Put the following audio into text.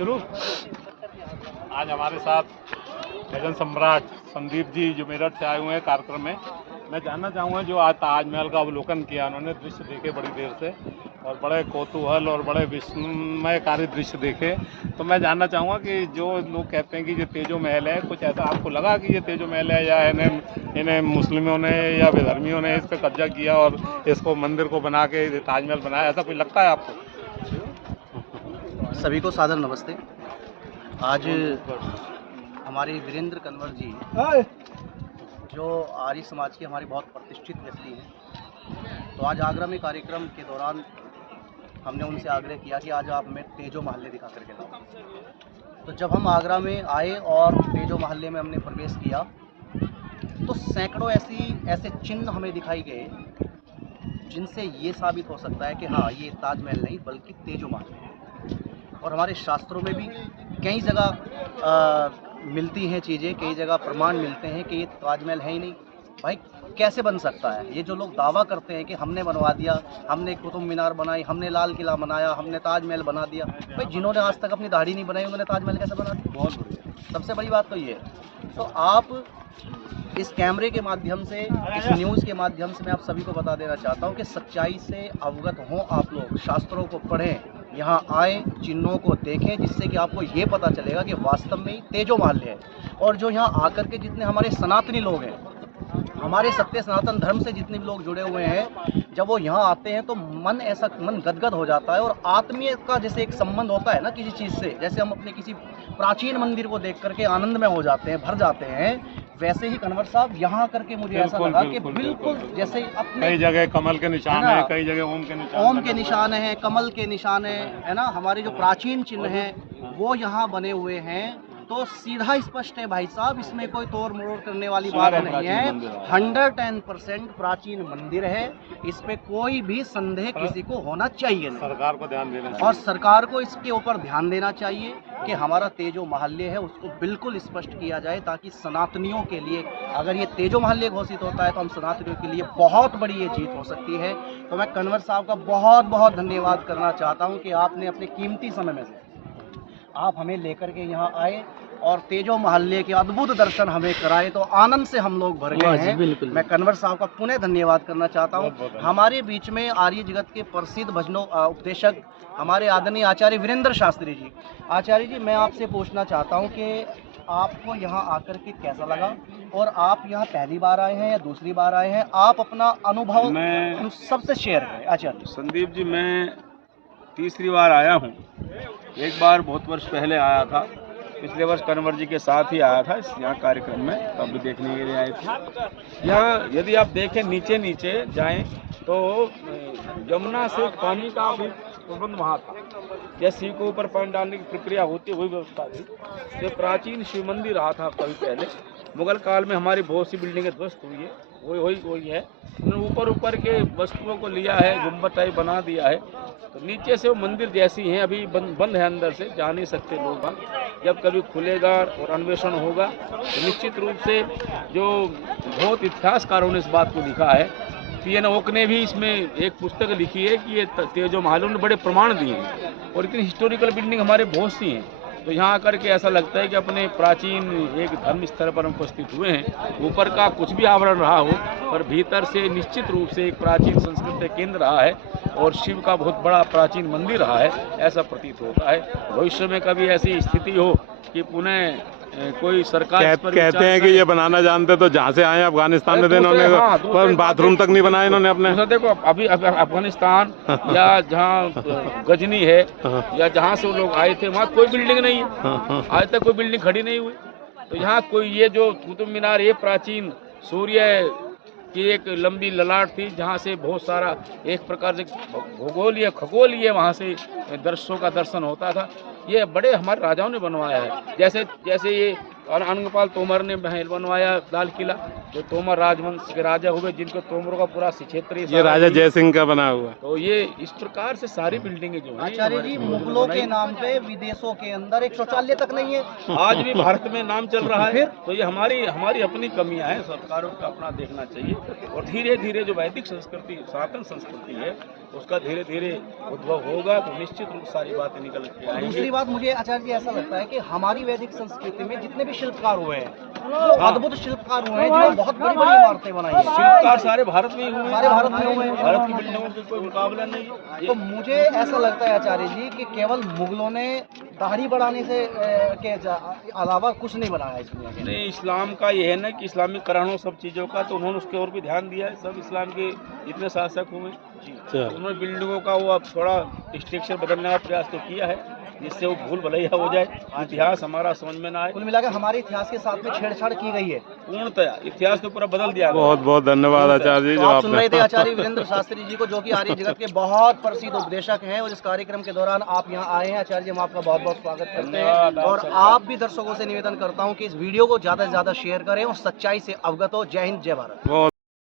शुरू। आज हमारे साथ भजन सम्राट संदीप जी जो मेरठ से आए हुए हैं कार्यक्रम में। मैं जानना चाहूँगा जो आज ताजमहल का अवलोकन किया, उन्होंने दृश्य देखे बड़ी देर से और बड़े कौतूहल और बड़े विस्मयकारी दृश्य देखे, तो मैं जानना चाहूँगा कि जो लोग कहते हैं कि ये तेजो महल है, कुछ ऐसा आपको लगा कि ये तेजो महल है या इन्हें मुस्लिमों ने या विधर्मियों ने इस पर कब्जा किया और इसको मंदिर को बना के ताजमहल बनाया, ऐसा कुछ लगता है आपको? सभी को सादर नमस्ते। आज हमारे वीरेंद्र कंवर जी जो आर्य समाज के हमारे बहुत प्रतिष्ठित व्यक्ति हैं, तो आज आगरा में कार्यक्रम के दौरान हमने उनसे आग्रह किया कि आज आप हमें तेजो महल्ले दिखा करके लाओ। तो जब हम आगरा में आए और तेजो महल्ले में हमने प्रवेश किया तो सैकड़ों ऐसे चिन्ह हमें दिखाई गए जिनसे ये साबित हो सकता है कि हाँ, ये ताजमहल नहीं बल्कि तेजो महल है। और हमारे शास्त्रों में भी कई जगह मिलती हैं चीज़ें, कई जगह प्रमाण मिलते हैं कि ये ताजमहल है ही नहीं। भाई कैसे बन सकता है? ये जो लोग दावा करते हैं कि हमने बनवा दिया, हमने कुतुब मीनार बनाई, हमने लाल किला बनाया, हमने ताजमहल बना दिया, भाई जिन्होंने आज तक अपनी दाढ़ी नहीं बनाई उन्होंने ताजमहल कैसे बना दिया? बहुत बढ़िया। सबसे बड़ी बात तो ये है। तो आप इस कैमरे के माध्यम से, इस न्यूज़ के माध्यम से मैं आप सभी को बता देना चाहता हूँ कि सच्चाई से अवगत हों आप लोग, शास्त्रों को पढ़ें, यहाँ आए, चिन्हों को देखें, जिससे कि आपको ये पता चलेगा कि वास्तव में ही तेजो महल है। और जो यहाँ आकर के जितने हमारे सनातनी लोग हैं, हमारे सत्य सनातन धर्म से जितने भी लोग जुड़े हुए हैं, जब वो यहाँ आते हैं तो मन गदगद हो जाता है। और आत्मीय का जैसे एक संबंध होता है ना किसी चीज़ से, जैसे हम अपने किसी प्राचीन मंदिर को देख करके आनंद में हो जाते हैं, भर जाते हैं, वैसे ही कन्वर साहब यहाँ करके मुझे ऐसा लगा कि बिल्कुल जैसे अपने कई जगह कमल के निशान है, कई जगह ओम के निशान है, कमल के निशान है ना, हमारे जो प्राचीन चिन्ह हैं वो यहाँ बने हुए हैं। तो सीधा स्पष्ट है भाई साहब, इसमें कोई तोड़ मरोड़ करने वाली बात नहीं है। 110% प्राचीन मंदिर है, इस पे कोई भी संदेह किसी को होना चाहिए नहीं। सरकार को ध्यान देना चाहिए और सरकार को इसके ऊपर ध्यान देना चाहिए कि हमारा तेजो महल्ले है उसको बिल्कुल स्पष्ट किया जाए, ताकि सनातनियों के लिए, अगर ये तेजो महल्ले घोषित होता है तो हम सनातनियों के लिए बहुत बड़ी ये जीत हो सकती है। तो मैं कन्वर साहब का बहुत बहुत धन्यवाद करना चाहता हूँ कि आपने अपने कीमती समय में से आप हमें लेकर के यहाँ आए और तेजो महल्ले के अद्भुत दर्शन हमें कराए, तो आनंद से हम लोग भर गए हैं। मैं कन्वर साहब का पुनः धन्यवाद करना चाहता हूँ। हमारे बीच में आर्य जगत के प्रसिद्ध भजनों उपदेशक हमारे आदरणीय आचार्य वीरेंद्र शास्त्री जी। आचार्य जी, मैं आपसे पूछना चाहता हूँ कि आपको यहाँ आकर के कैसा लगा, और आप यहाँ पहली बार आए हैं या दूसरी बार आए हैं? आप अपना अनुभव सबसे शेयर करें। आचार्य संदीप जी, मैं तीसरी बार आया हूँ। एक बार बहुत वर्ष पहले आया था, पिछले वर्ष कन्वर जी के साथ ही आया था इस यहाँ कार्यक्रम में, तब भी देखने के लिए आए थे। यहाँ यदि आप देखें नीचे जाएं तो यमुना से पानी का भी प्रबंध वहाँ था, जैसे को ऊपर पानी डालने की प्रक्रिया होती है वही व्यवस्था थी। ये प्राचीन शिव मंदिर रहा था कभी पहले, मुगल काल में हमारी बहुत सी बिल्डिंगें ध्वस्त हुई है, वही है। उन्होंने ऊपर के वस्तुओं को लिया है, गुम्बद टाइप बना दिया है, तो नीचे से वो मंदिर जैसी हैं, अभी बंद है, अंदर से जा नहीं सकते लोग। जब कभी खुलेगा और अन्वेषण होगा तो निश्चित रूप से, जो बहुत इतिहासकारों ने इस बात को लिखा है, पीएन ओक ने भी इसमें एक पुस्तक लिखी है कि ये तेजो महल, उन्होंने बड़े प्रमाण दिए हैं। और इतनी हिस्टोरिकल बिल्डिंग हमारे बहुत सी हैं, तो यहाँ आकर के ऐसा लगता है कि अपने प्राचीन एक धर्म स्तर पर हम उपस्थित हुए हैं। ऊपर का कुछ भी आवरण रहा हो, पर भीतर से निश्चित रूप से एक प्राचीन संस्कृति केंद्र रहा है और शिव का बहुत बड़ा प्राचीन मंदिर रहा है, ऐसा प्रतीत होता है। भविष्य में कभी ऐसी स्थिति हो कि पुनः कोई सरकार कहते हैं कि ये बनाना जानते तो जहाँ से आए अफगानिस्तान में इन्होंने बाथरूम तक नहीं बनाए इन्होंने अपने। देखो अभी अफगानिस्तान या जहाँ गजनी है या जहाँ से वो लोग आए थे वहाँ कोई बिल्डिंग नहीं है, आज तक कोई बिल्डिंग खड़ी नहीं हुई। तो यहाँ कोई ये जो कुतुब मीनार, ये प्राचीन सूर्य की एक लंबी ललाट थी, जहाँ से बहुत सारा एक प्रकार से खगोलीय वहाँ से दर्शकों का दर्शन होता था। ये बड़े हमारे राजाओं ने बनवाया है, जैसे ये अनंगपाल तोमर ने महल बनवाया, लाल किला, जो तोमर राजवंश के राजा हुए, जिनको तोमरों का पूरा क्षेत्र ये राजा जय सिंह का बना हुआ। तो ये इस प्रकार से सारी बिल्डिंगें जो है, आचार्य जी, मुगलों के नाम पे विदेशों के अंदर एक शौचालय तक नहीं है, आज भी भारत में नाम चल रहा है। तो ये हमारी अपनी कमियां हैं, सरकारों को अपना देखना चाहिए। और धीरे धीरे जो वैदिक संस्कृति, सनातन संस्कृति है, उसका धीरे धीरे उद्भव होगा तो निश्चित रूप से सारी बातें निकल के आएंगी। दूसरी बात मुझे आचार्य जी ऐसा लगता है कि हमारी वैदिक संस्कृति में जितने भी शिल्पकार हुए हैं वो अद्भुत शिल्पकार हुए हैं, जिन्होंने बहुत बड़ी बड़ी इमारतें बनाई हैं। शिल्पकार सारे भारत में ही हुए हैं। सारे भारत में हुए हैं। भारत की बिल्डिंगों का कोई मुकाबला नहीं। तो मुझे ऐसा लगता है आचार्य जी कि केवल मुगलों ने दाढ़ी बढ़ाने से के अलावा कुछ नहीं बनाया इस दुनिया के। नहीं, इस्लाम का ये है ना कि इस्लामिक करानो सब चीज़ों का, तो उन्होंने उसके ओर भी ध्यान दिया है। सब इस्लाम के जितने शासक हुए उन्होंने बिल्डिंगों का वो अब थोड़ा स्ट्रक्चर बदलने का प्रयास तो किया है, जिससे वो भूल भलैया हो जाए, इतिहास हमारा समझ में ना आए। कुल मिलाकर हमारे इतिहास के साथ में छेड़छाड़ की गई है। पूर्णतया इतिहास तो पूरा बदल दिया गया। बहुत बहुत धन्यवाद आचार्य जी। तो जो आप सुन आपने रहे थे आचार्य वीरेंद्र शास्त्री जी को, जो कि आर्य जगत के बहुत प्रसिद्ध उपदेशक हैं, और इस कार्यक्रम के दौरान आप यहाँ आए हैं। आचार्य जी, हम आपका बहुत बहुत स्वागत करते हैं, और आप भी दर्शकों से निवेदन करता हूँ कि इस वीडियो को ज़्यादा से ज़्यादा शेयर करें और सच्चाई से अवगत हो। जय हिंद, जय भारत।